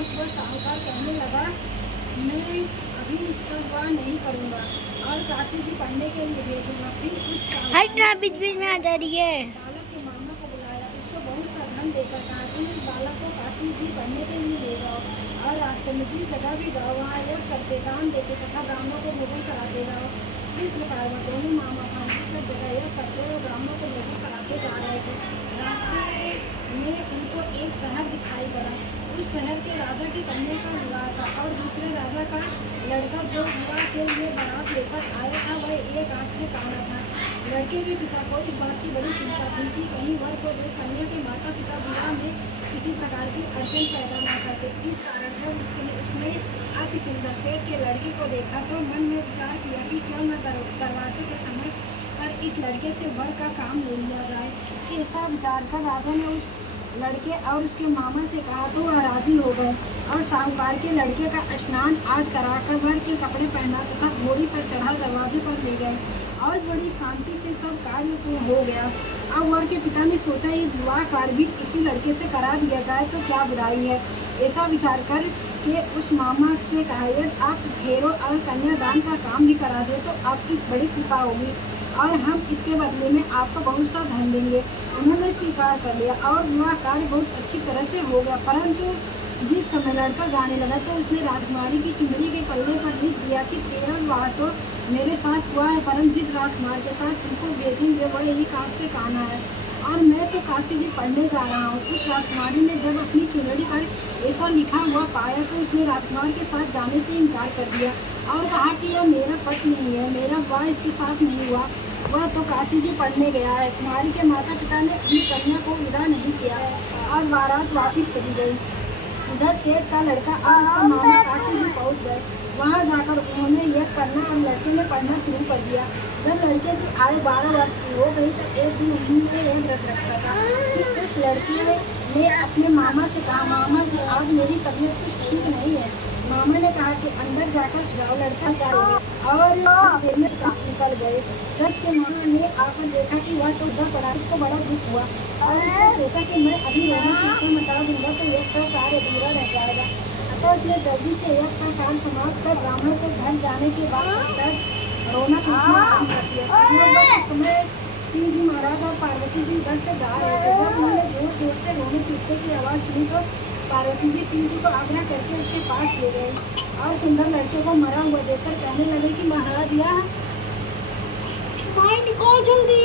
बाद वह साहूकार कहने लगा, मैं अभी इसका विवाह नहीं करूँगा और काशी जी पढ़ने के लिए भेजूँगा। फिर उस हटना, बीच बीच में आ जा रही है। बालक के मामा को बुलाया, उसको बहुत सा धन देकर कहा, तुम इस बालक को काशी जी पढ़ने के लिए ले जाओ और रास्ते में जिस जगह भी जाओ वहाँ यज्ञ करते, दान देते तथा ब्राह्मणों को भोजन कराते जाओ। इस प्रकार वह दोनों मामा भांजी सब जगह यज्ञ करते और ब्राह्मणों को भोजन कराते जा रहे थे। रास्ते में उनको एक शहर दिखाई पड़ा। उस शहर के राजा की कन्या का विवाह था और दूसरे राजा का लड़का जो विवाह के लिए बारात लेकर आया था वह एक आँख से काना था। लड़के के पिता को इस बात की बड़ी चिंता थी कि कहीं वर को देख कन्या के माता पिता विवाह में किसी प्रकार की अड़चन पैदा न करते। इस कारण जब उसने अति सुंदर सेठ के लड़की को देखा तो मन में विचार किया कि क्यों न दरवाजे के समय पर इस लड़के से वर का काम ले लिया जाए। ऐसा विचार कर राजा ने उस लड़के और उसके मामा से कहा तो वह राजी हो गए और साहूकार के लड़के का स्नान आदि कराकर वर के कपड़े पहना तथा घोड़ी पर चढ़ा दरवाजे पर ले गए और बड़ी शांति से सब कार्य पूर्ण हो गया। अब वर के पिता ने सोचा ये विवाह कार्य भी इसी लड़के से करा दिया जाए तो क्या बुराई है। ऐसा विचार कर के उस मामा से कहा, यदि आप फेरों और कन्यादान का काम भी करा दे तो आपकी बड़ी कृपा होगी और हम इसके बदले में आपको बहुत सा धन देंगे। उन्होंने स्वीकार कर लिया और विवाह कार्य बहुत अच्छी तरह से हो गया। परंतु जिस समय लड़का जाने लगा तो उसने राजकुमारी की चुनरी के पल्ले पर लिख दिया कि तेरा विवाह तो मेरे साथ हुआ है, परंतु जिस राजकुमार के साथ तुमको भेजेंगे वह एक आँख से काना है और मैं तो काशी जी पढ़ने जा रहा हूँ। उस राजकुमारी ने जब अपनी चुनरी पर ऐसा लिखा हुआ पाया तो उसने राजकुमार के साथ जाने से इनकार कर दिया और कहा कि यह मेरा पति नहीं है, मेरा विवाह इसके साथ नहीं हुआ, वह तो काशी जी पढ़ने गया है। कुमारी के माता पिता ने अपनी कन्या को विदा नहीं किया और बारात वापिस चली गई। उधर सेठ का लड़का और उसका मामा काशी जी पहुँच गए। वहाँ जाकर उन्होंने यज्ञ करना और लड़के ने पढ़ना शुरू कर दिया। जब लड़के जी आए 12 वर्ष की हो गई तो एक दिन उन्होंने यज्ञ रच रखा था कि उस लड़के ने अपने मामा से कहा, मामा जी आज मेरी तबीयत कुछ ठीक नहीं है। मामा ने कहा कि अंदर जाकर जाओ, लड़का जाओगे और देर में निकल गए। जब उसके मामा ने आकर देखा कि वह तो उधर पड़ा, उसको बड़ा दुख हुआ और उसने सोचा कि मैं अभी रोना पीछे मचा दूंगा तो यज्ञ का कार्य अधूरा रह जाएगा। अतः उसने जल्दी से यज्ञ का कार्य समाप्त कर ब्राह्मण के घर जाने के बाद रोना पीछना बंद कर दिया। उस समय शिव जी महाराज और पार्वती जी घर से जा रहे थे। जब उन्होंने जोर जोर से रोने पीटने की आवाज़ सुनी तो पार्वती जी शिव जी को आग्रह करके उसके पास ले गए और सुंदर लड़के को मरा हुआ देखकर कहने लगे कि महाराज यह निकाल जल्दी।